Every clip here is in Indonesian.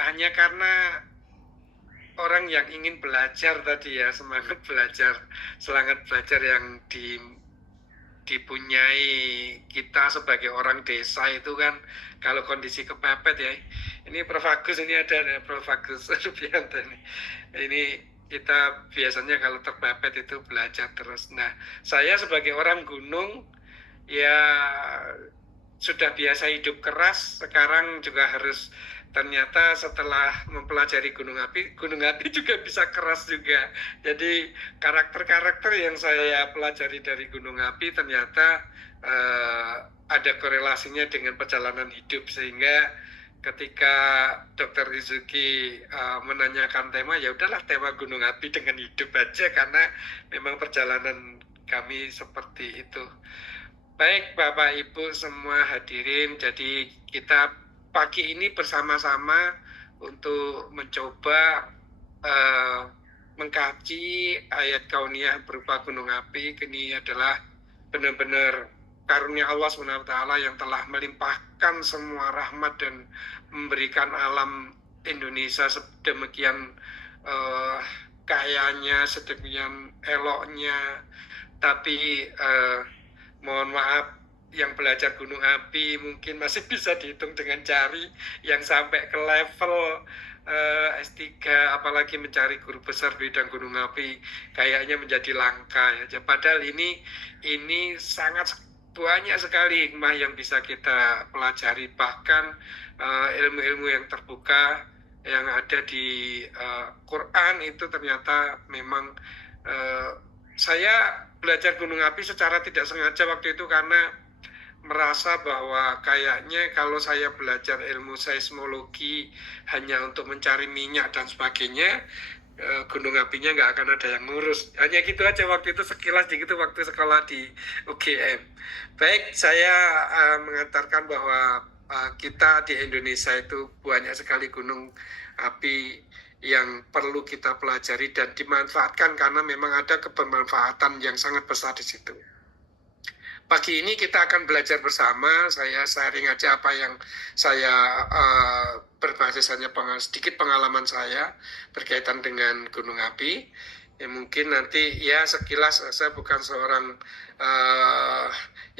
hanya karena orang yang ingin belajar tadi ya, semangat belajar, semangat belajar yang dipunyai kita sebagai orang desa itu kan, kalau kondisi kepepet ya, ini Prof. Agus, ini ada Prof. Agus Rubianto ini kita biasanya kalau terpepet itu belajar terus. Nah, saya sebagai orang gunung ya sudah biasa hidup keras, sekarang juga harus, ternyata setelah mempelajari gunung api juga bisa keras juga. Jadi karakter-karakter yang saya pelajari dari gunung api ternyata ada korelasinya dengan perjalanan hidup, sehingga ketika Dr. Izuki menanyakan tema, ya udahlah tema gunung api dengan hidup aja, karena memang perjalanan kami seperti itu. Baik Bapak Ibu semua hadirin, jadi kita pagi ini bersama-sama untuk mencoba mengkaji ayat kauniyah berupa gunung api. Ini adalah benar-benar karunia Allah SWT yang telah melimpahkan semua rahmat dan memberikan alam Indonesia sedemikian kayanya, sedemikian eloknya. Tapi mohon maaf, yang belajar gunung api mungkin masih bisa dihitung dengan jari, yang sampai ke level S3 apalagi mencari guru besar bidang gunung api kayaknya menjadi langka ya. Padahal ini sangat banyak sekali hikmah yang bisa kita pelajari, bahkan ilmu-ilmu yang terbuka yang ada di Quran itu ternyata memang saya belajar gunung api secara tidak sengaja waktu itu karena merasa bahwa kayaknya kalau saya belajar ilmu seismologi hanya untuk mencari minyak dan sebagainya, gunung apinya nggak akan ada yang ngurus. Hanya gitu aja waktu itu, sekilas gitu waktu sekolah di UGM. Baik, saya mengantarkan bahwa kita di Indonesia itu banyak sekali gunung api yang perlu kita pelajari dan dimanfaatkan, karena memang ada kebermanfaatan yang sangat besar di situ. Pagi ini kita akan belajar bersama, saya sharing aja apa yang saya berbasis hanya sedikit pengalaman saya berkaitan dengan gunung api. Ya mungkin nanti ya sekilas, saya bukan seorang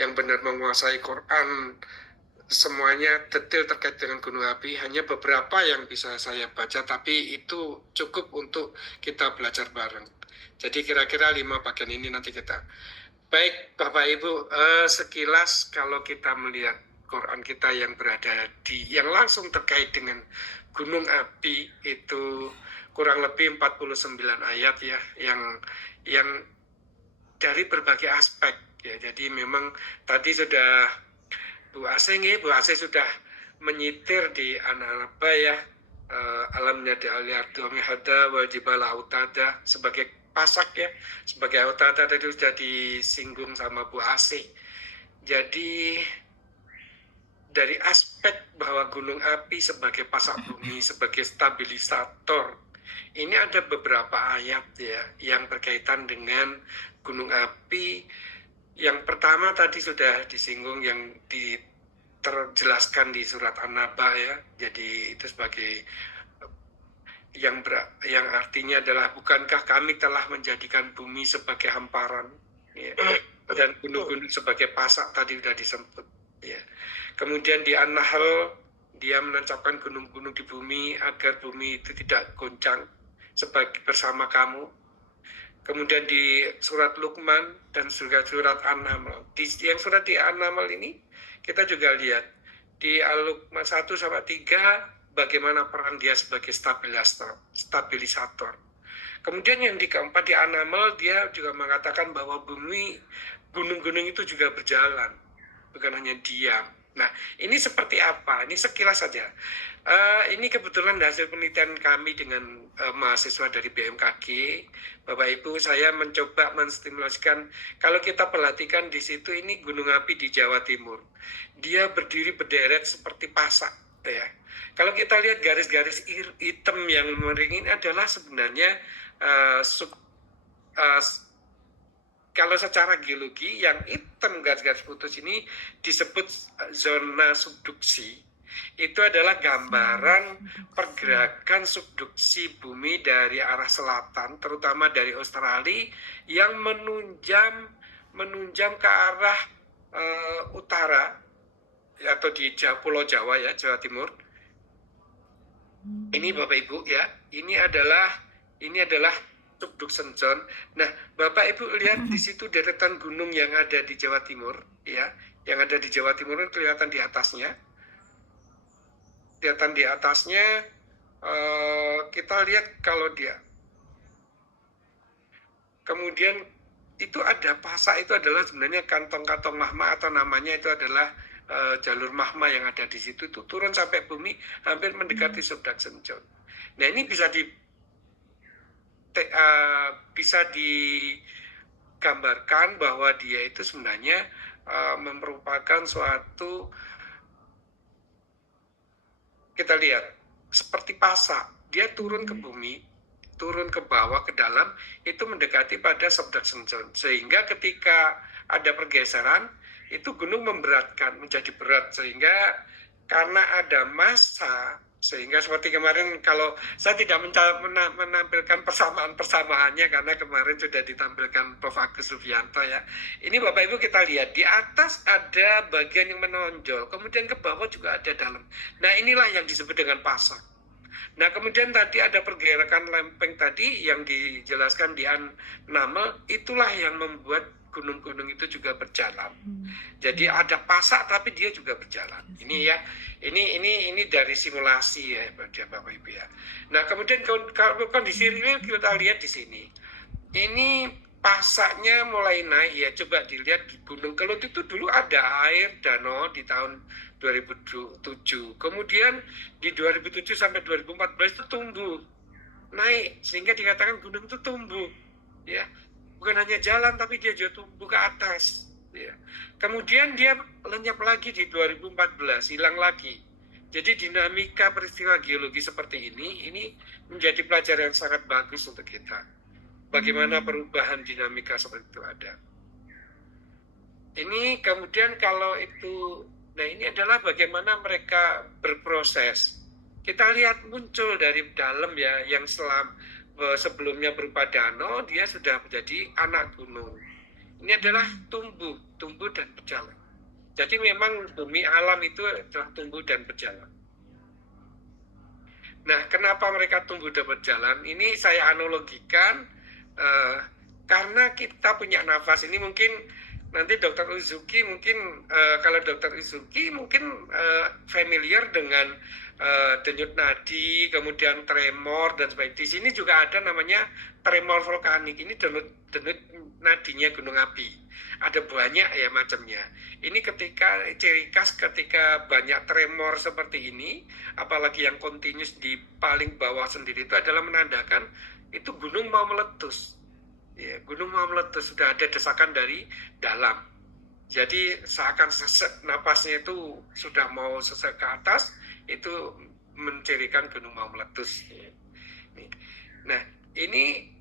yang benar menguasai Quran semuanya detail terkait dengan gunung api, hanya beberapa yang bisa saya baca, tapi itu cukup untuk kita belajar bareng. Jadi kira-kira 5 bagian ini nanti kita. Baik Bapak Ibu, sekilas kalau kita melihat Quran kita yang berada yang langsung terkait dengan gunung api itu kurang lebih 49 ayat ya, yang dari berbagai aspek ya. Jadi memang tadi sudah Bu Aseng sudah menyitir di An-Naba ya, alamnya di al-ardu hada wajibala autada sebagai pasak ya, sebagai autada tadi sudah disinggung sama Bu Aseng. Jadi dari aspek bahwa gunung api sebagai pasak bumi, sebagai stabilisator, ini ada beberapa ayat ya yang berkaitan dengan gunung api. Yang pertama tadi sudah disinggung, yang terjelaskan di surat An-Naba ya. Jadi itu sebagai yang artinya adalah, bukankah kami telah menjadikan bumi sebagai hamparan ya, dan gunung-gunung sebagai pasak, tadi sudah disebut ya. Kemudian di An-Nahl, dia menancapkan gunung-gunung di bumi agar bumi itu tidak goncang sebagai bersama kamu. Kemudian di surat Luqman dan juga surat An-Naml. Yang surat di An-Naml ini kita juga lihat di Al-Luqman 1-3 bagaimana peran dia sebagai stabilisator. Kemudian yang di keempat di An-Naml, dia juga mengatakan bahwa bumi, gunung-gunung itu juga berjalan, bukan hanya diam. Nah, ini seperti apa? Ini sekilas saja. Ini kebetulan hasil penelitian kami dengan mahasiswa dari BMKG. Bapak Ibu, saya mencoba menstimulasikan, kalau kita perhatikan di situ, ini gunung api di Jawa Timur. Dia berdiri berderet seperti pasak ya. Kalau kita lihat garis-garis hitam yang mengering ini adalah sebenarnya kalau secara geologi yang hitam garis-garis putus ini disebut zona subduksi. Itu adalah gambaran pergerakan subduksi bumi dari arah selatan, terutama dari Australia, yang menunjam ke arah utara, atau di Pulau Jawa ya, Jawa Timur. Ini Bapak Ibu ya, ini adalah subduction zone. Nah, Bapak Ibu lihat di situ deretan gunung yang ada di Jawa Timur ya, yang ada di Jawa Timur itu kelihatan di atasnya. Kita lihat kalau dia. Kemudian itu ada pasak, itu adalah sebenarnya kantong-kantong magma, atau namanya itu adalah jalur magma yang ada di situ, itu turun sampai bumi hampir mendekati subduction zone. Nah, ini bisa digambarkan bahwa dia itu sebenarnya merupakan suatu, kita lihat seperti pasak, dia turun ke bumi, turun ke bawah, ke dalam, itu mendekati pada subduction zone, sehingga ketika ada pergeseran itu gunung memberatkan, menjadi berat, sehingga karena ada massa, sehingga seperti kemarin, kalau saya tidak menampilkan persamaannya karena kemarin sudah ditampilkan Prof. Agus Rubianto ya. Ini Bapak Ibu kita lihat, di atas ada bagian yang menonjol, kemudian ke bawah juga ada dalam. Nah, inilah yang disebut dengan pasak. Nah, kemudian tadi ada pergerakan lempeng tadi yang dijelaskan di Annamel, itulah yang membuat gunung-gunung itu juga berjalan. Jadi ada pasak tapi dia juga berjalan. Ini ya, ini dari simulasi ya Bapak Ibu ya. Nah, kemudian kalau kondisi real kita lihat di sini. Ini pasaknya mulai naik ya. Coba dilihat di Gunung Kelut itu dulu ada air danau di tahun 2007. Kemudian di 2007 sampai 2014 itu tumbuh naik, sehingga dikatakan gunung itu tumbuh ya. Bukan hanya jalan, tapi dia juga tumbuh ke atas. Ya. Kemudian dia lenyap lagi di 2014, hilang lagi. Jadi dinamika peristiwa geologi seperti ini menjadi pelajaran yang sangat bagus untuk kita. Bagaimana perubahan dinamika seperti itu ada. Ini kemudian kalau itu, nah ini adalah bagaimana mereka berproses. Kita lihat muncul dari dalam ya, yang sebelumnya berupa danau, dia sudah menjadi anak gunung. Ini adalah tumbuh dan berjalan. Jadi memang bumi alam itu telah tumbuh dan berjalan. Nah, kenapa mereka tumbuh dan berjalan? Ini saya analogikan karena kita punya nafas. Ini mungkin nanti Dr. Uzuki mungkin kalau Dr. Uzuki mungkin familiar dengan denyut nadi, kemudian tremor dan sebagainya. Di sini juga ada namanya tremor vulkanik. Ini denyut nadinya gunung api. Ada banyak ya macamnya. Ini ketika ciri khas ketika banyak tremor seperti ini, apalagi yang kontinus di paling bawah sendiri, itu adalah menandakan itu gunung mau meletus. Ya, gunung mau meletus, sudah ada desakan dari dalam. Jadi seakan sesek, napasnya itu sudah mau sesek ke atas, itu mencirikan gunung mau meletus. Nah ini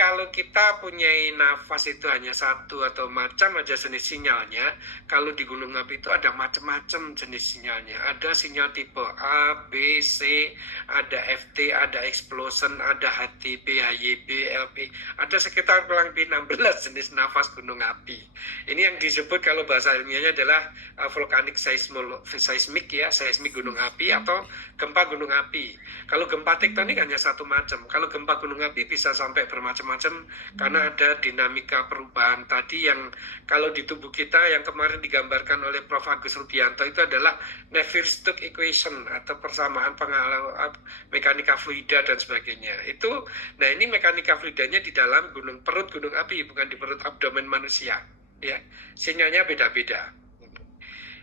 kalau kita punya nafas itu hanya satu atau macam aja jenis sinyalnya. Kalau di gunung api itu ada macam-macam jenis sinyalnya. Ada sinyal tipe A, B, C, ada FT, ada explosion, ada HTB, HYB, LP. Ada sekitar kurang lebih 16 jenis nafas gunung api. Ini yang disebut kalau bahasa ilmiahnya adalah volcanic seismic ya, seismik gunung api atau gempa gunung api. Kalau gempa tektonik hanya satu macam. Kalau gempa gunung api bisa sampai bermacam-macam karena ada dinamika perubahan tadi yang kalau di tubuh kita yang kemarin digambarkan oleh Prof. Agus Rubianto itu adalah Navier-Stokes equation atau persamaan mekanika fluida dan sebagainya. Nah ini mekanika fluidanya di dalam perut gunung api, bukan di perut abdomen manusia. Ya, sinyalnya beda-beda.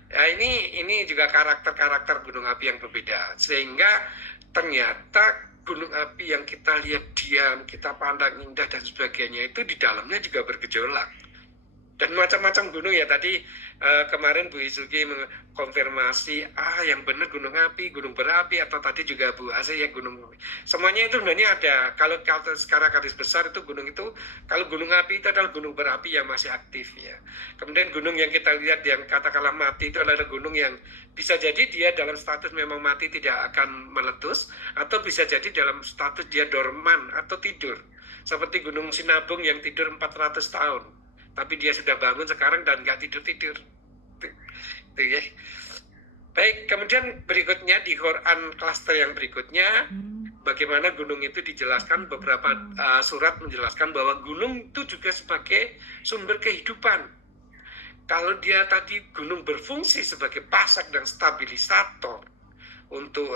Nah, ini juga karakter gunung api yang berbeda, sehingga ternyata gunung api yang kita lihat diam, kita pandang indah dan sebagainya itu di dalamnya juga bergejolak. Dan macam-macam gunung ya tadi kemarin Bu Izuki mengkonfirmasi yang benar gunung api, gunung berapi, atau tadi juga Bu Ase ya gunung api. Semuanya itu sebenarnya ada. Kalau secara garis besar itu gunung itu, kalau gunung api itu adalah gunung berapi yang masih aktif ya. Kemudian gunung yang kita lihat yang katakanlah mati itu adalah gunung yang bisa jadi dia dalam status memang mati tidak akan meletus, atau bisa jadi dalam status dia dorman atau tidur. Seperti Gunung Sinabung yang tidur 400 tahun. Tapi dia sudah bangun sekarang dan nggak tidur-tidur. Itu ya. Baik, kemudian berikutnya di Quran klaster yang berikutnya, bagaimana gunung itu dijelaskan, beberapa surat menjelaskan bahwa gunung itu juga sebagai sumber kehidupan. Kalau dia tadi gunung berfungsi sebagai pasak dan stabilisator untuk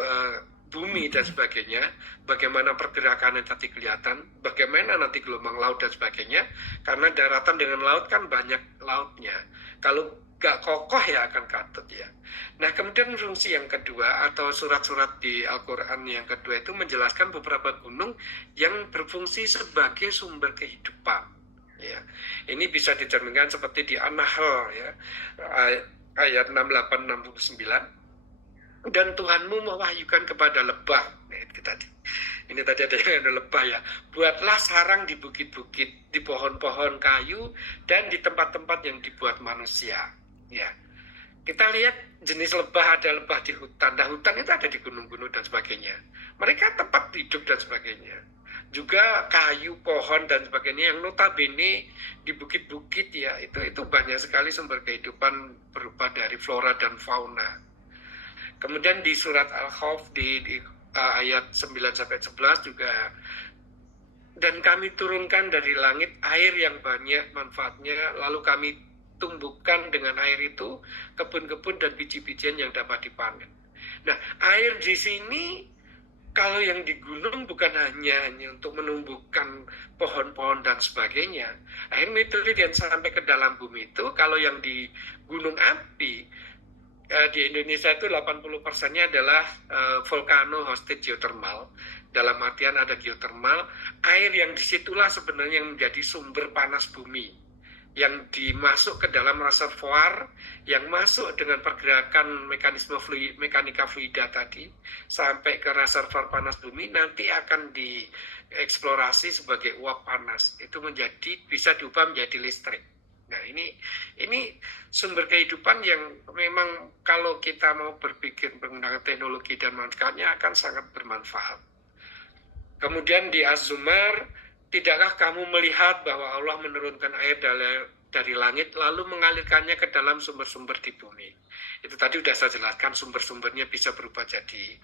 bumi dan sebagainya, bagaimana pergerakannya tadi kelihatan, bagaimana nanti gelombang laut dan sebagainya, karena daratan dengan laut kan banyak lautnya. Kalau nggak kokoh ya akan katut ya. Nah kemudian fungsi yang kedua atau surat-surat di Al-Quran yang kedua itu menjelaskan beberapa gunung yang berfungsi sebagai sumber kehidupan. Ya, ini bisa dicerminkan seperti di An-Nahl ya, ayat 68-69. Dan Tuhanmu mewahyukan kepada lebah. Ini tadi ada yang ada lebah ya. Buatlah sarang di bukit-bukit, di pohon-pohon kayu, dan di tempat-tempat yang dibuat manusia. Ya, kita lihat jenis lebah, ada lebah di hutan. Nah, hutan itu ada di gunung-gunung dan sebagainya. Mereka tempat hidup dan sebagainya. Juga kayu, pohon dan sebagainya yang notabene di bukit-bukit ya, itu banyak sekali sumber kehidupan berupa dari flora dan fauna. Kemudian di surat Al-Khawf di ayat 9-11 juga, dan kami turunkan dari langit air yang banyak manfaatnya, lalu kami tumbuhkan dengan air itu kebun-kebun dan biji-bijian yang dapat dipanen. Nah, air di sini kalau yang di gunung bukan hanya untuk menumbuhkan pohon-pohon dan sebagainya. Air meteorit yang sampai ke dalam bumi itu, kalau yang di gunung api, di Indonesia itu 80%-nya adalah volcano hosted geothermal. Dalam artian ada geothermal, air yang disitulah sebenarnya yang menjadi sumber panas bumi, yang dimasuk ke dalam reservoir, yang masuk dengan pergerakan mekanisme mekanika fluida tadi, sampai ke reservoir panas bumi, nanti akan dieksplorasi sebagai uap panas. Itu bisa diubah menjadi listrik. Nah ini sumber kehidupan yang memang kalau kita mau berpikir menggunakan teknologi dan manfaatnya akan sangat bermanfaat. Kemudian di Az-Zumar, tidakkah kamu melihat bahwa Allah menurunkan air dari langit lalu mengalirkannya ke dalam sumber-sumber di bumi? Itu tadi sudah saya jelaskan, sumber-sumbernya bisa berubah jadi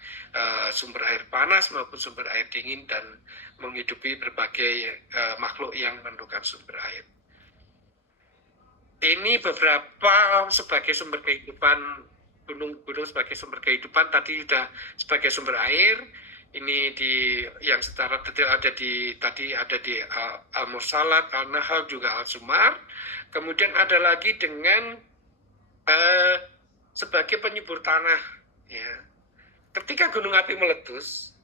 sumber air panas maupun sumber air dingin dan menghidupi berbagai makhluk yang memerlukan sumber air. Ini beberapa sebagai sumber kehidupan, gunung-gunung sebagai sumber kehidupan, tadi sudah sebagai sumber air. Ini yang secara detail ada di Al-Mursalat, Al-Nahl, juga Al-Zumar. Kemudian ada lagi dengan sebagai penyubur tanah. Ya. Ketika gunung api meletus,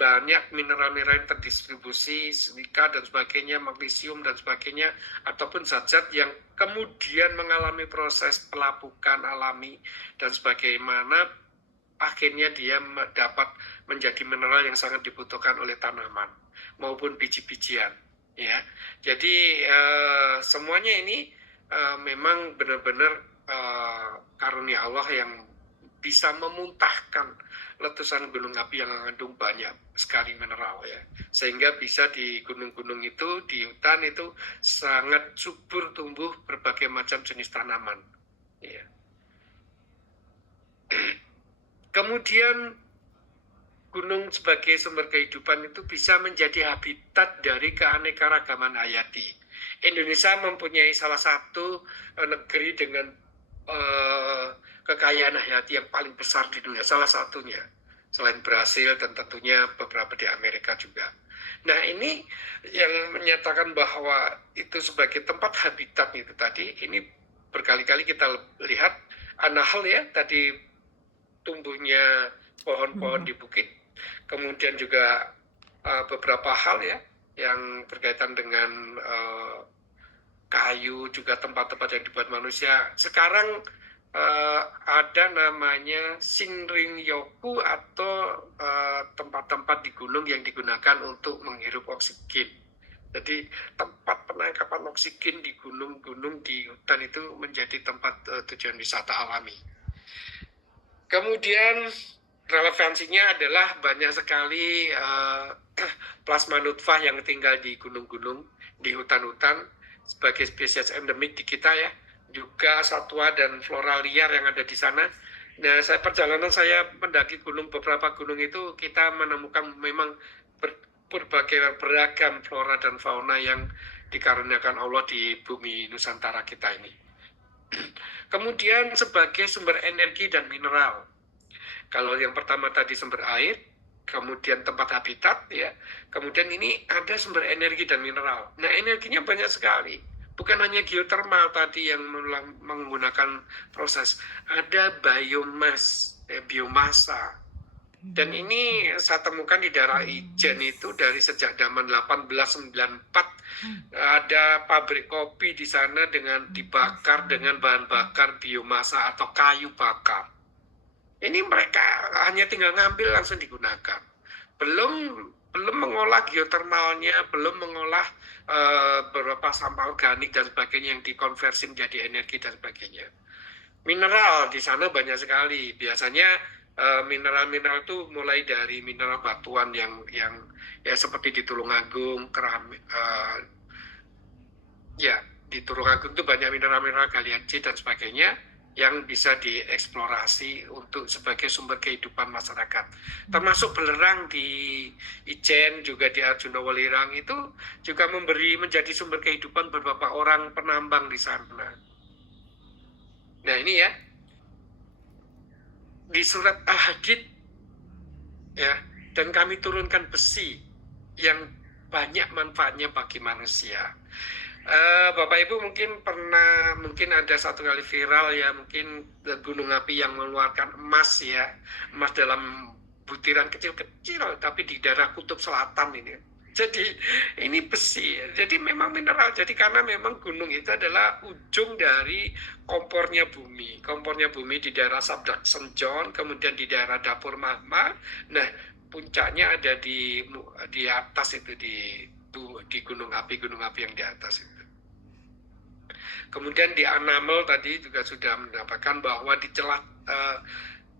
banyak mineral-mineral yang terdistribusi, silika dan sebagainya, magnesium dan sebagainya, ataupun zat-zat yang kemudian mengalami proses pelapukan alami dan sebagaimana akhirnya dia dapat menjadi mineral yang sangat dibutuhkan oleh tanaman maupun biji-bijian. Ya, jadi semuanya ini memang benar-benar karunia Allah yang bisa memuntahkan letusan gunung api yang mengandung banyak sekali mineral ya, sehingga bisa di gunung-gunung itu, di hutan itu sangat subur tumbuh berbagai macam jenis tanaman ya. Kemudian gunung sebagai sumber kehidupan itu bisa menjadi habitat dari keanekaragaman hayati. Indonesia mempunyai salah satu negeri dengan kekayaan hayati yang paling besar di dunia, salah satunya, selain Brasil dan tentunya beberapa di Amerika juga. Nah ini yang menyatakan bahwa itu sebagai tempat habitat itu tadi, ini berkali-kali kita lihat An-Nahl ya, tadi tumbuhnya pohon-pohon di bukit, kemudian juga beberapa hal ya yang berkaitan dengan kayu, juga tempat-tempat yang dibuat manusia. Sekarang ada namanya Shinrin-yoku atau tempat-tempat di gunung yang digunakan untuk menghirup oksigen. Jadi tempat penangkapan oksigen di gunung-gunung di hutan itu menjadi tempat tujuan wisata alami. Kemudian relevansinya adalah banyak sekali plasma nutfah yang tinggal di gunung-gunung, di hutan-hutan sebagai spesies endemik di kita ya. Juga satwa dan flora liar yang ada di sana. Nah, perjalanan saya mendaki beberapa gunung itu, kita menemukan memang berbagai beragam flora dan fauna yang dikaruniakan Allah di bumi Nusantara kita ini. Kemudian sebagai sumber energi dan mineral. Kalau yang pertama tadi sumber air, kemudian tempat habitat ya, kemudian ini ada sumber energi dan mineral. Nah, energinya banyak sekali. Bukan hanya geothermal tadi yang menggunakan proses, ada biomasa. Dan ini saya temukan di daerah Ijen itu dari sejak zaman 1894 ada pabrik kopi di sana dengan dibakar dengan bahan bakar biomasa atau kayu bakar. Ini mereka hanya tinggal ngambil langsung digunakan. Belum mengolah geotermalnya, belum mengolah beberapa sampah organik dan sebagainya yang dikonversi menjadi energi dan sebagainya. Mineral di sana banyak sekali. Biasanya mineral-mineral itu mulai dari mineral batuan yang ya seperti di Tulungagung, ya di Tulungagung itu banyak mineral-mineral galian C dan sebagainya yang bisa dieksplorasi untuk sebagai sumber kehidupan masyarakat. Termasuk belerang di Ijen, juga di Arjuna Welirang itu juga menjadi sumber kehidupan beberapa orang penambang di sana. Nah ini ya, di surat Al-Hadid ya, dan kami turunkan besi yang banyak manfaatnya bagi manusia. Bapak Ibu mungkin ada satu kali viral ya, mungkin gunung api yang mengeluarkan emas ya, emas dalam butiran kecil-kecil tapi di daerah kutub selatan ini. Jadi ini besi, jadi memang mineral. Jadi karena memang gunung itu adalah ujung dari kompornya bumi di daerah Sabdak Senjon, kemudian di daerah dapur magma. Nah puncaknya ada di atas itu di gunung api yang di atas itu. Kemudian di Anamel tadi juga sudah mendapatkan bahwa di celah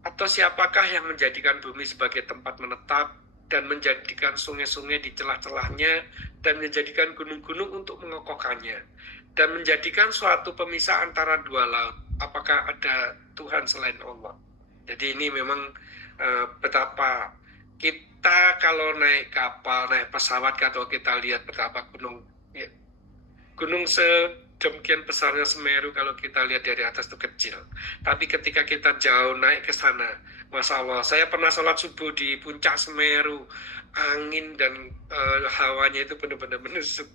atau siapakah yang menjadikan bumi sebagai tempat menetap dan menjadikan sungai-sungai di celah-celahnya dan menjadikan gunung-gunung untuk mengokohkannya dan menjadikan suatu pemisah antara dua laut. Apakah ada Tuhan selain Allah? Jadi ini memang betapa kita kalau naik kapal, naik pesawat, kalau kita lihat betapa gunung sedemikian besarnya Semeru, kalau kita lihat dari atas itu kecil. Tapi ketika kita jauh naik ke sana, Masya Allah, saya pernah sholat subuh di puncak Semeru, angin dan hawanya itu benar-benar menusuk.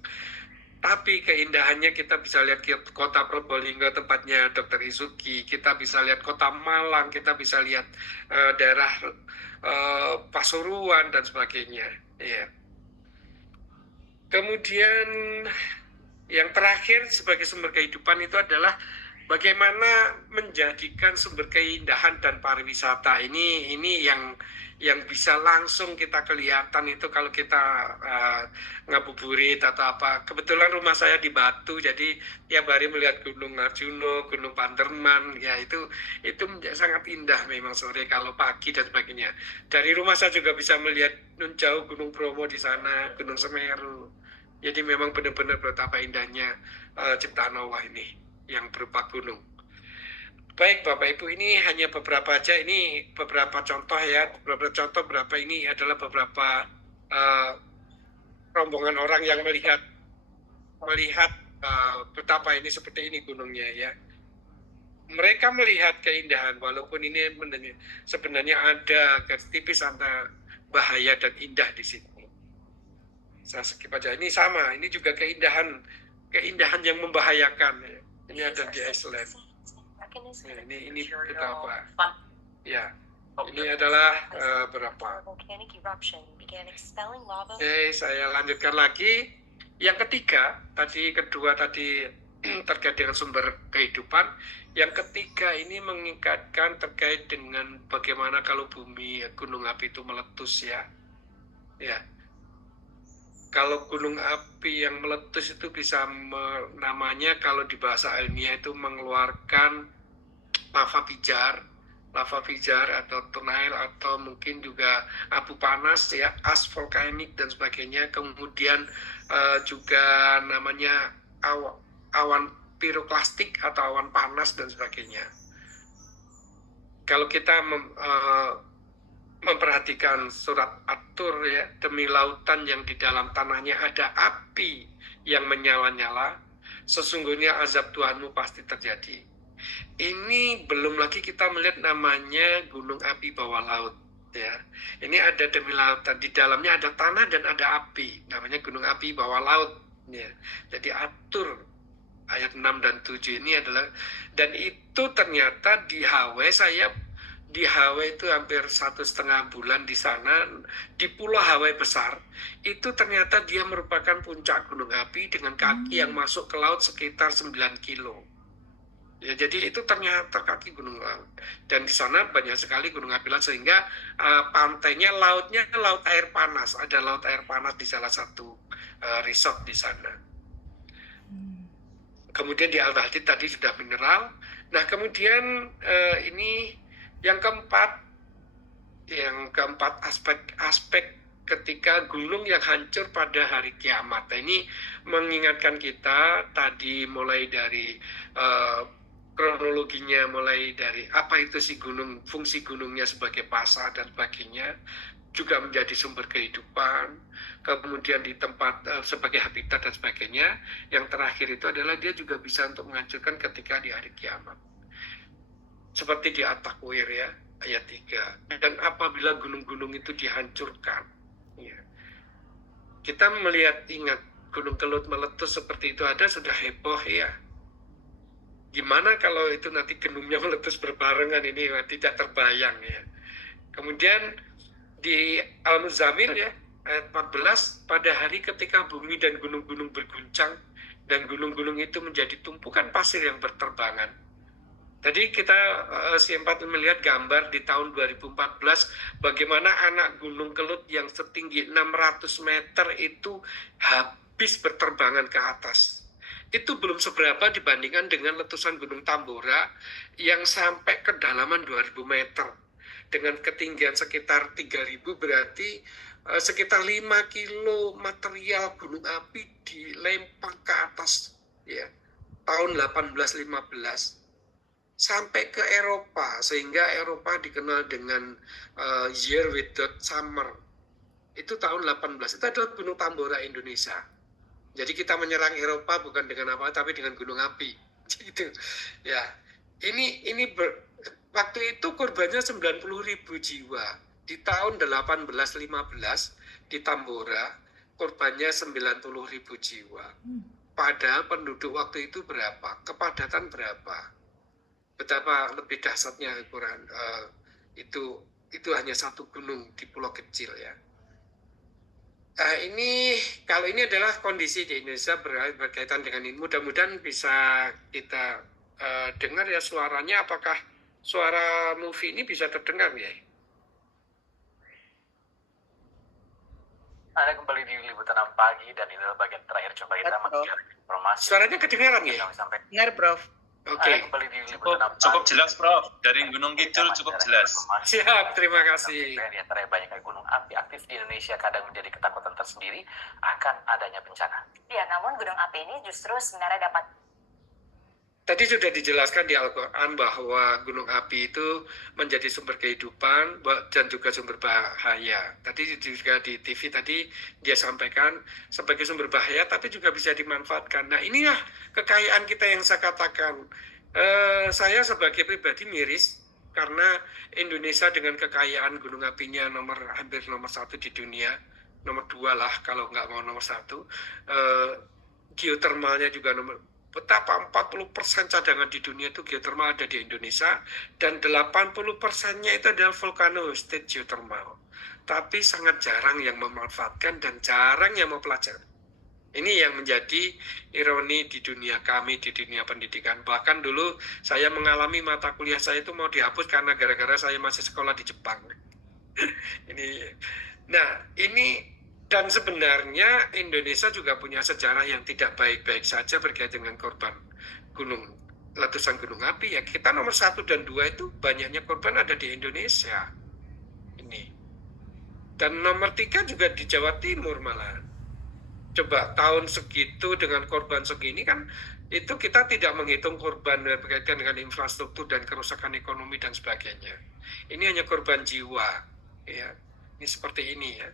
Tapi keindahannya kita bisa lihat kota Probolinggo, tempatnya Dr. Izuki, kita bisa lihat kota Malang, kita bisa lihat daerah Pasuruan dan sebagainya. Ya. Kemudian yang terakhir sebagai sumber kehidupan itu adalah bagaimana menjadikan sumber keindahan dan pariwisata ini yang bisa langsung kita kelihatan itu kalau kita ngabuburit atau apa. Kebetulan rumah saya di Batu, jadi tiap hari melihat Gunung Arjuna, Gunung Panderman, ya itu sangat indah memang sore kalau pagi dan sebagainya. Dari rumah saya juga bisa melihat nun jauh Gunung Bromo di sana, Gunung Semeru. Jadi memang benar-benar betapa indahnya ciptaan Allah ini yang berupa gunung. Baik Bapak Ibu, ini hanya beberapa aja, ini beberapa contoh ya, beberapa ini adalah beberapa rombongan orang yang melihat betapa ini seperti ini gunungnya ya. Mereka melihat keindahan, walaupun ini sebenarnya ada tipis antara bahaya dan indah di situ. Saya skip aja. Ini sama, ini juga keindahan yang membahayakan. Ini ada di Iceland. Ini betapa. Ya, ini adalah berapa? Oke, saya lanjutkan lagi. Yang kedua tadi terkait dengan sumber kehidupan. Yang ketiga ini mengingatkan terkait dengan bagaimana kalau bumi gunung api itu meletus ya. Ya, kalau gunung api yang meletus itu bisa namanya kalau di bahasa ilmiah itu mengeluarkan lava pijar atau tunail atau mungkin juga abu panas ya, as vulkanik dan sebagainya. Kemudian juga namanya awan piroklastik atau awan panas dan sebagainya. Kalau kita memperhatikan surat At-Tur ya, demi lautan yang di dalam tanahnya ada api yang menyala-nyala, sesungguhnya azab Tuhanmu pasti terjadi. Ini belum lagi kita melihat namanya gunung api bawah laut ya. Ini ada demi lautan, di dalamnya ada tanah dan ada api, namanya gunung api bawah laut ya. Jadi At-Tur ayat 6 dan 7 ini adalah, dan itu ternyata di Hawaii, saya di Hawaii itu hampir 1,5 bulan di sana, di Pulau Hawaii besar, itu ternyata dia merupakan puncak gunung api dengan kaki yang masuk ke laut sekitar 9 kilo. Ya, jadi itu ternyata kaki gunung laut. Dan di sana banyak sekali gunung api laut, sehingga pantainya, lautnya laut air panas. Ada laut air panas di salah satu resort di sana. Kemudian di Al-Bahdid tadi sudah mineral. Nah, kemudian ini yang keempat aspek ketika gunung yang hancur pada hari kiamat. Nah, ini mengingatkan kita tadi mulai dari kronologinya, mulai dari apa itu si gunung, fungsi gunungnya sebagai pasar dan sebagainya, juga menjadi sumber kehidupan, kemudian di tempat sebagai habitat dan sebagainya. Yang terakhir itu adalah dia juga bisa untuk menghancurkan ketika di hari kiamat. Seperti di At-Takwir ya, ayat 3. Dan apabila gunung-gunung itu dihancurkan, ya, kita melihat, ingat, Gunung Kelut meletus seperti itu ada, sudah heboh ya. Gimana kalau itu nanti gunungnya meletus berbarengan, ini tidak terbayang ya. Kemudian di Al-Muzammil ya, ayat 14, pada hari ketika bumi dan gunung-gunung berguncang, dan gunung-gunung itu menjadi tumpukan pasir yang berterbangan. Tadi kita sempat melihat gambar di tahun 2014, bagaimana anak Gunung Kelut yang setinggi 600 meter itu habis berterbangan ke atas. Itu belum seberapa dibandingkan dengan letusan Gunung Tambora yang sampai kedalaman 2000 meter. Dengan ketinggian sekitar 3000, berarti sekitar 5 kilo material gunung api dilempar ke atas ya, tahun 1815 sampai ke Eropa, sehingga Eropa dikenal dengan Year Without Summer. Itu tahun 18, itu adalah Gunung Tambora Indonesia. Jadi kita menyerang Eropa bukan dengan apa, tapi dengan gunung api. Gitu. Ya, waktu itu korbannya 90.000 jiwa. Di tahun 1815 di Tambora korbannya 90.000 jiwa. Padahal penduduk waktu itu berapa? Kepadatan berapa? Betapa lebih dahsyatnya ukuran itu hanya satu gunung di pulau kecil ya. Kalau ini adalah kondisi di Indonesia berkaitan dengan ini. Mudah-mudahan bisa kita dengar ya suaranya. Apakah suara movie ini bisa terdengar ya? Anda kembali di Liputan Pagi dan ini adalah bagian terakhir coba kita mengejar informasi. Suaranya kedengaran ya? Dengar, Prof. Oke. Cukup jelas, Prof. Dari Gunung Kidul cukup jelas. Siap, terima kasih. Di antara banyak gunung api aktif di Indonesia kadang menjadi ketakutan tersendiri akan adanya bencana. Ya, namun gunung api ini justru sebenarnya dapat. Tadi sudah dijelaskan di Al-Quran bahwa gunung api itu menjadi sumber kehidupan dan juga sumber bahaya. Tadi juga di TV tadi dia sampaikan sebagai sumber bahaya, tapi juga bisa dimanfaatkan. Nah, inilah kekayaan kita yang saya katakan. Saya sebagai pribadi miris karena Indonesia dengan kekayaan gunung apinya hampir nomor 1 di dunia, nomor 2 lah kalau nggak mau nomor 1. Geotermalnya juga betapa 40% cadangan di dunia itu geotermal ada di Indonesia, dan 80%-nya itu adalah volcano hosted geotermal. Tapi sangat jarang yang memanfaatkan dan jarang yang mempelajari. Ini yang menjadi ironi di dunia kami, di dunia pendidikan. Bahkan dulu saya mengalami mata kuliah saya itu mau dihapus karena gara-gara saya masih sekolah di Jepang. ini dan sebenarnya Indonesia juga punya sejarah yang tidak baik-baik saja berkaitan dengan korban letusan gunung api ya. Kita nomor 1 dan 2 itu banyaknya korban ada di Indonesia. Ini. Dan nomor 3 juga di Jawa Timur malah. Coba tahun segitu dengan korban segini kan itu kita tidak menghitung korban berkaitan dengan infrastruktur dan kerusakan ekonomi dan sebagainya. Ini hanya korban jiwa, ya. Ini seperti ini ya.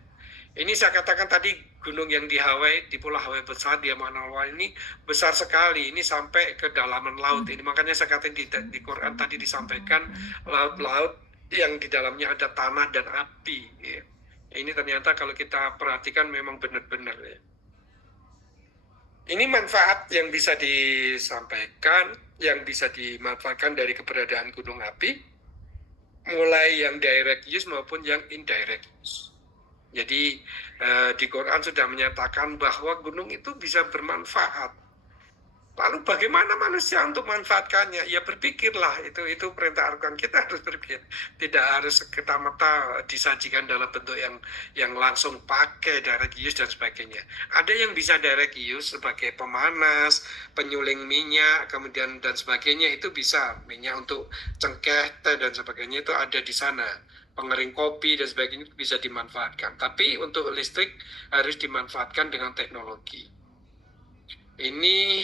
Ini saya katakan tadi gunung yang di Hawaii, di Pulau Hawaii besar, di Manawa ini besar sekali. Ini sampai ke dalaman laut. Ini makanya saya katakan di Quran tadi disampaikan laut-laut yang di dalamnya ada tanah dan api. Ya. Ini ternyata kalau kita perhatikan memang benar-benar ya. Ini manfaat yang bisa disampaikan, yang bisa dimanfaatkan dari keberadaan gunung api, mulai yang direct use maupun yang indirect use. Jadi di Quran sudah menyatakan bahwa gunung itu bisa bermanfaat. Lalu bagaimana manusia untuk manfaatkannya? Ya berpikirlah, itu perintah Al-Quran, kita harus berpikir. Tidak harus serta-merta disajikan dalam bentuk yang langsung pakai direct use dan sebagainya. Ada yang bisa direct use sebagai pemanas, penyuling minyak, kemudian dan sebagainya, itu bisa. Minyak untuk cengkeh, teh dan sebagainya itu ada di sana. Pengering kopi dan sebagainya itu bisa dimanfaatkan. Tapi untuk listrik harus dimanfaatkan dengan teknologi. Ini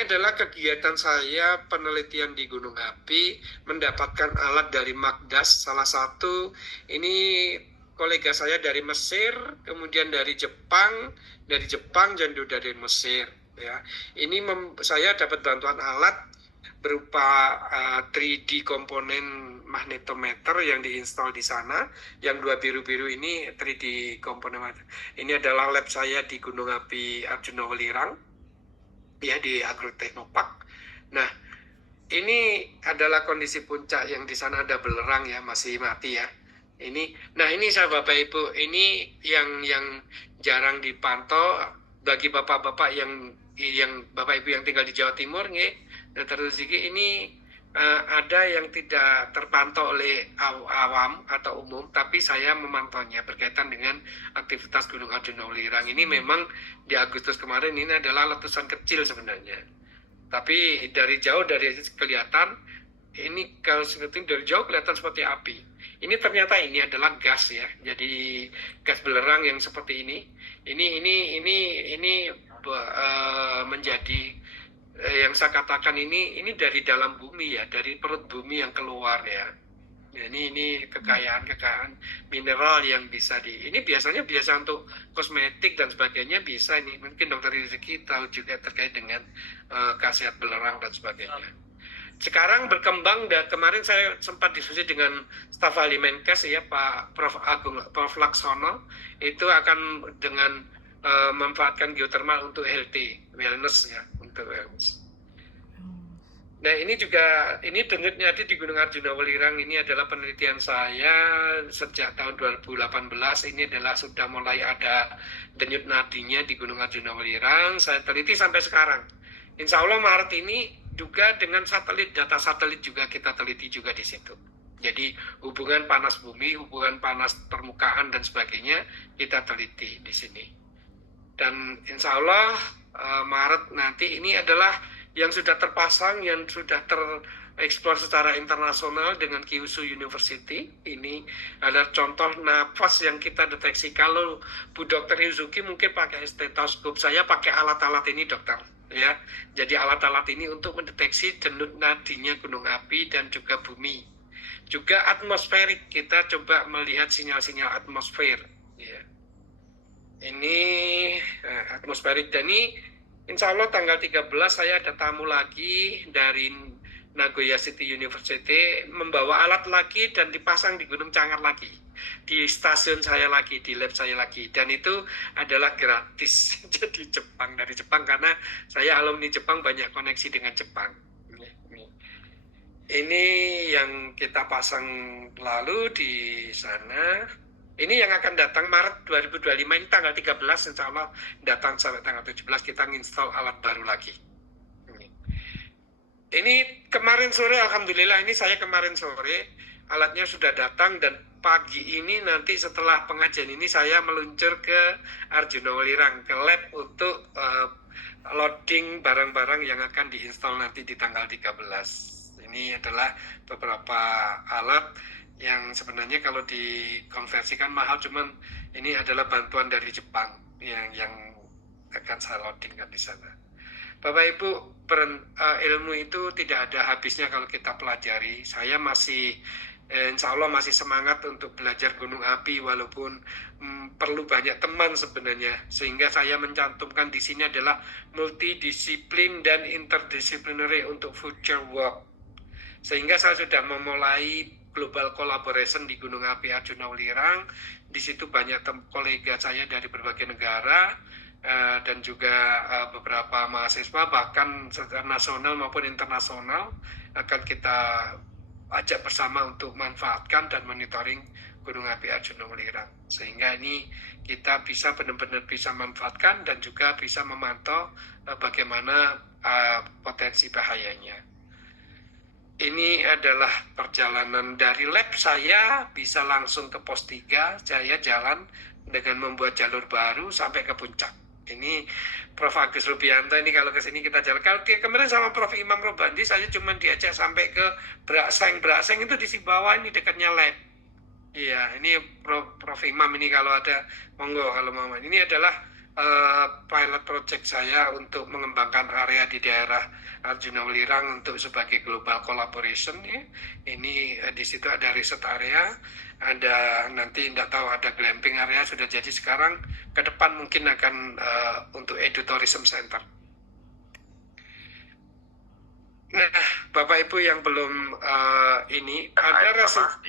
adalah kegiatan saya penelitian di Gunung Api, mendapatkan alat dari Magdas, salah satu ini kolega saya dari Mesir, kemudian dari Jepang dan juga dari Mesir. Ya, ini saya dapat bantuan alat berupa 3D komponen magnetometer yang diinstal di sana. Yang 2 biru-biru ini 3D komponen. Ini adalah lab saya di Gunung Api Arjuna Welirang. Ya di Agrotechnopark. Nah, ini adalah kondisi puncak yang di sana ada belerang ya, masih mati ya. Ini saya Bapak Ibu, ini yang jarang dipantau bagi bapak-bapak yang Bapak Ibu yang tinggal di Jawa Timur nggih. Nah, terus ini ada yang tidak terpantau oleh awam atau umum, tapi saya memantaunya berkaitan dengan aktivitas Gunung Arjuna Welirang. Ini memang di Agustus kemarin ini adalah letusan kecil sebenarnya, tapi dari jauh dari kelihatan ini kalau dari jauh kelihatan seperti api. Ini ternyata ini adalah gas ya, jadi gas belerang yang seperti ini menjadi yang saya katakan ini dari dalam bumi ya, dari perut bumi yang keluar ya. Ini kekayaan mineral yang bisa ini biasanya biasa untuk kosmetik dan sebagainya bisa. Ini mungkin Dokter Rizky tahu juga terkait dengan khasiat belerang dan sebagainya. Sekarang berkembang, dan kemarin saya sempat diskusi dengan staf ahli Menkes ya, Pak Prof Laksono, itu akan dengan memanfaatkan geothermal untuk healthy wellness ya, untuk wellness. Nah ini denyutnya di Gunung Arjuna Welirang ini adalah penelitian saya sejak tahun 2018. Ini adalah sudah mulai ada denyut nadinya di Gunung Arjuna Welirang. Saya teliti sampai sekarang. Insya Allah Maret ini juga dengan data satelit juga kita teliti juga di situ. Jadi hubungan panas bumi, hubungan panas permukaan dan sebagainya kita teliti di sini. Dan insya Allah Maret nanti ini adalah yang sudah terpasang, yang sudah tereksplor secara internasional dengan Kyushu University. Ini adalah contoh nafas yang kita deteksi. Kalau Bu Dokter Yuzuki mungkin pakai stetoskop, saya pakai alat-alat ini dokter. Ya, jadi alat-alat ini untuk mendeteksi denyut nadinya gunung api dan juga bumi. Juga atmosferik, kita coba melihat sinyal-sinyal atmosfer. Ya. Ini atmosferik, dan ini insya Allah tanggal 13 saya ada tamu lagi dari Nagoya City University, membawa alat lagi dan dipasang di Gunung Cangar lagi, di stasiun saya lagi, di lab saya lagi, dan itu adalah gratis. Jadi dari Jepang, karena saya alumni Jepang, banyak koneksi dengan Jepang. Ini yang kita pasang lalu di sana. Ini yang akan datang Maret 2025, ini tanggal 13 insya Allah datang sampai tanggal 17 kita nginstall alat baru lagi. Ini kemarin sore, alhamdulillah ini saya kemarin sore alatnya sudah datang, dan pagi ini nanti setelah pengajian ini saya meluncur ke Arjuna Welirang, ke lab untuk loading barang-barang yang akan diinstal nanti di tanggal 13. Ini adalah beberapa alat yang sebenarnya kalau dikonversikan mahal, cuman ini adalah bantuan dari Jepang yang akan saya loadingkan di sana. Bapak Ibu, ilmu itu tidak ada habisnya kalau kita pelajari. Saya masih insya Allah masih semangat untuk belajar gunung api, walaupun perlu banyak teman sebenarnya, sehingga saya mencantumkan di sini adalah multidisiplin dan interdisciplinary untuk future work. Sehingga saya sudah memulai global collaboration di Gunung Api Arjuna Welirang. Di situ banyak kolega saya dari berbagai negara, dan juga beberapa mahasiswa, bahkan secara nasional maupun internasional, akan kita ajak bersama untuk manfaatkan dan monitoring Gunung Api Arjuna Welirang, sehingga ini kita bisa benar-benar bisa manfaatkan dan juga bisa memantau bagaimana potensi bahayanya. Ini adalah perjalanan dari lab saya bisa langsung ke pos 3, saya jalan dengan membuat jalur baru sampai ke puncak. Ini Prof. Agus Rubianto, ini kalau ke sini kita jalan. Kalau kemarin sama Prof. Imam Robandi, saya cuma diajak sampai ke Brakseng. Brakseng itu di si bawah, ini dekatnya lab. Iya, ini Prof. Imam ini kalau ada, monggo kalau mau. Ini adalah pilot project saya untuk mengembangkan area di daerah Arjuna Welirang untuk sebagai global collaboration ya. Ini di situ ada riset area, ada nanti tidak tahu ada glamping area sudah jadi, sekarang ke depan mungkin akan untuk edutourism center. Nah, Bapak Ibu yang belum ini ada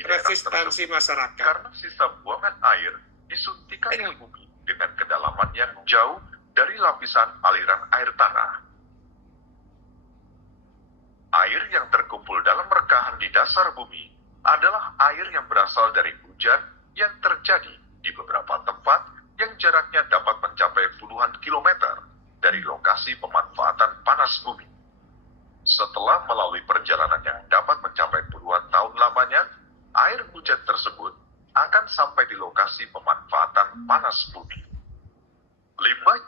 resistansi masyarakat karena sisa buangan air disuntikan ke bumi dengan kedalaman yang jauh dari lapisan aliran air tanah. Air yang terkumpul dalam rekahan di dasar bumi adalah air yang berasal dari hujan yang terjadi di beberapa tempat yang jaraknya dapat mencapai puluhan kilometer dari lokasi pemanfaatan panas bumi. Setelah melalui perjalanan yang dapat mencapai puluhan tahun lamanya, air hujan tersebut akan sampai di lokasi pemanfaatan panas bumi. Limbah.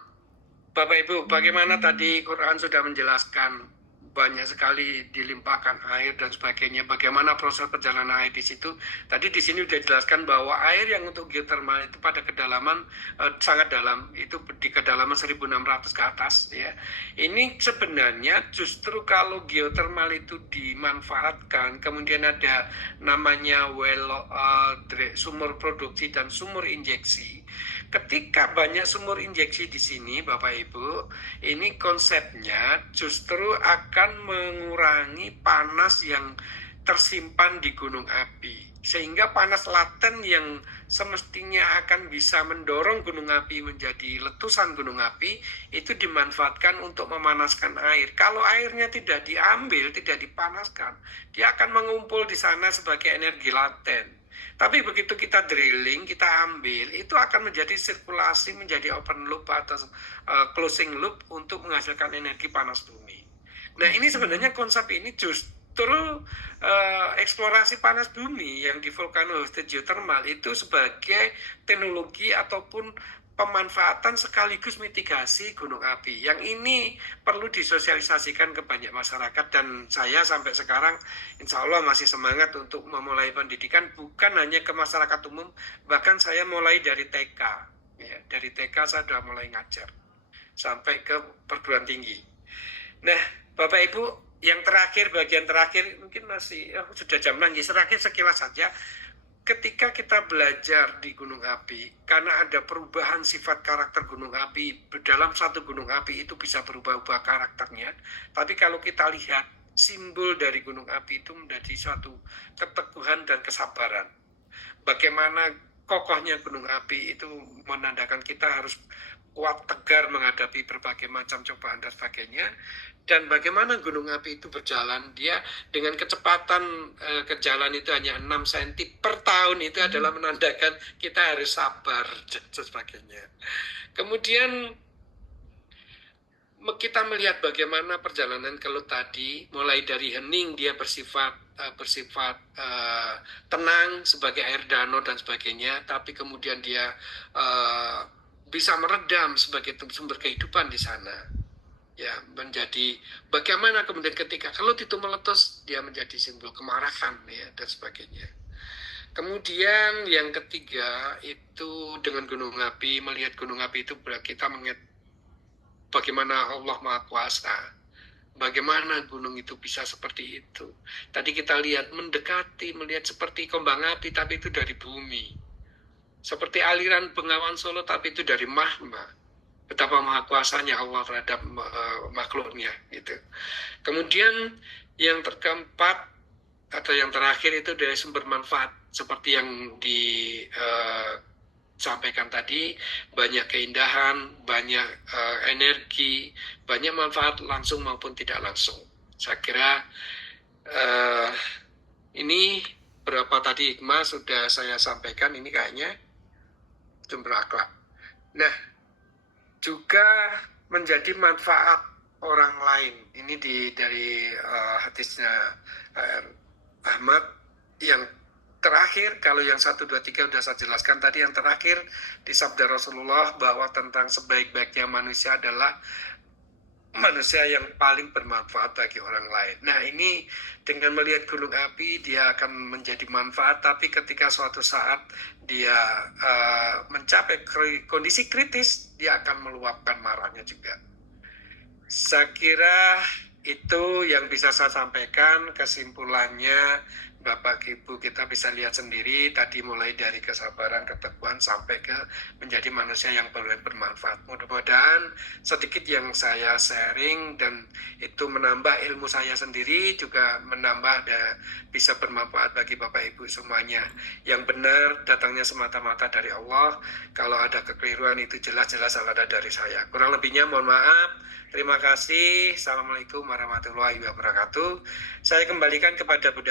Bapak Ibu, bagaimana tadi Quran sudah menjelaskan banyak sekali dilimpahkan air dan sebagainya. Bagaimana proses perjalanan air di situ? Tadi di sini sudah dijelaskan bahwa air yang untuk geothermal itu pada kedalaman sangat dalam, itu di kedalaman 1.600 ke atas ya. Ini sebenarnya justru kalau geothermal itu dimanfaatkan, kemudian ada namanya sumur produksi dan sumur injeksi. Ketika banyak sumur injeksi di sini, Bapak Ibu, ini konsepnya justru akan mengurangi panas yang tersimpan di gunung api. Sehingga panas laten yang semestinya akan bisa mendorong gunung api menjadi letusan gunung api, itu dimanfaatkan untuk memanaskan air. Kalau airnya tidak diambil, tidak dipanaskan, dia akan mengumpul di sana sebagai energi laten. Tapi begitu kita drilling, kita ambil, itu akan menjadi sirkulasi, menjadi open loop atau closing loop untuk menghasilkan energi panas bumi. Nah, ini sebenarnya konsep ini justru eksplorasi panas bumi yang di volcano hosted geothermal itu sebagai teknologi ataupun pemanfaatan sekaligus mitigasi gunung api. Yang ini perlu disosialisasikan ke banyak masyarakat, dan saya sampai sekarang insya Allah masih semangat untuk memulai pendidikan bukan hanya ke masyarakat umum, bahkan saya mulai dari TK. Ya, dari TK saya sudah mulai ngajar sampai ke perguruan tinggi. Nah, Bapak Ibu, yang terakhir, bagian terakhir mungkin masih sudah jam 6, terakhir sekilas saja. Ketika kita belajar di gunung api, karena ada perubahan sifat karakter gunung api, dalam satu gunung api itu bisa berubah-ubah karakternya. Tapi kalau kita lihat, simbol dari gunung api itu menjadi suatu keteguhan dan kesabaran. Bagaimana kokohnya gunung api itu menandakan kita harus kuat tegar menghadapi berbagai macam cobaan dan sebagainya. Dan bagaimana gunung api itu berjalan, dia dengan kecepatan ke jalan itu hanya 6 cm per tahun, itu adalah menandakan kita harus sabar dan sebagainya. Kemudian kita melihat bagaimana perjalanan Kelut tadi, mulai dari hening dia bersifat tenang sebagai air danau dan sebagainya, tapi kemudian dia bisa meredam sebagai sumber kehidupan di sana. Ya, menjadi bagaimana kemudian ketika Kelut itu meletus, dia menjadi simbol kemarahan ya dan sebagainya. Kemudian yang ketiga itu dengan gunung api, melihat gunung api itu kita mengingat bagaimana Allah Maha Kuasa. Bagaimana gunung itu bisa seperti itu. Tadi kita lihat mendekati, melihat seperti kembang api, tapi itu dari bumi. Seperti aliran Bengawan Solo, tapi itu dari magma. Betapa maha kuasanya Allah terhadap makhluknya. Gitu. Kemudian yang keempat atau yang terakhir itu dari sumber manfaat. Seperti yang disampaikan tadi, banyak keindahan, banyak energi, banyak manfaat langsung maupun tidak langsung. Saya kira ini berapa tadi hikmah sudah saya sampaikan, ini kayaknya sumber akhlak. Nah, juga menjadi manfaat orang lain. Ini dari hadisnya Ahmad. Yang terakhir, kalau yang 1, 2, 3 sudah saya jelaskan tadi, yang terakhir di sabda Rasulullah bahwa tentang sebaik-baiknya manusia adalah manusia yang paling bermanfaat bagi orang lain. Nah, ini dengan melihat gunung api dia akan menjadi manfaat, tapi ketika suatu saat dia mencapai kondisi kritis, dia akan meluapkan marahnya juga. Saya kira itu yang bisa saya sampaikan. Kesimpulannya, Bapak Ibu kita bisa lihat sendiri tadi, mulai dari kesabaran, keteguhan sampai ke menjadi manusia yang bermanfaat. Mudah-mudahan sedikit yang saya sharing dan itu menambah ilmu saya sendiri, juga menambah bisa bermanfaat bagi Bapak Ibu semuanya. Yang benar datangnya semata-mata dari Allah. Kalau ada kekeliruan itu jelas-jelas ada dari saya. Kurang lebihnya mohon maaf. Terima kasih. Assalamualaikum warahmatullahi wabarakatuh. Saya kembalikan kepada Bunda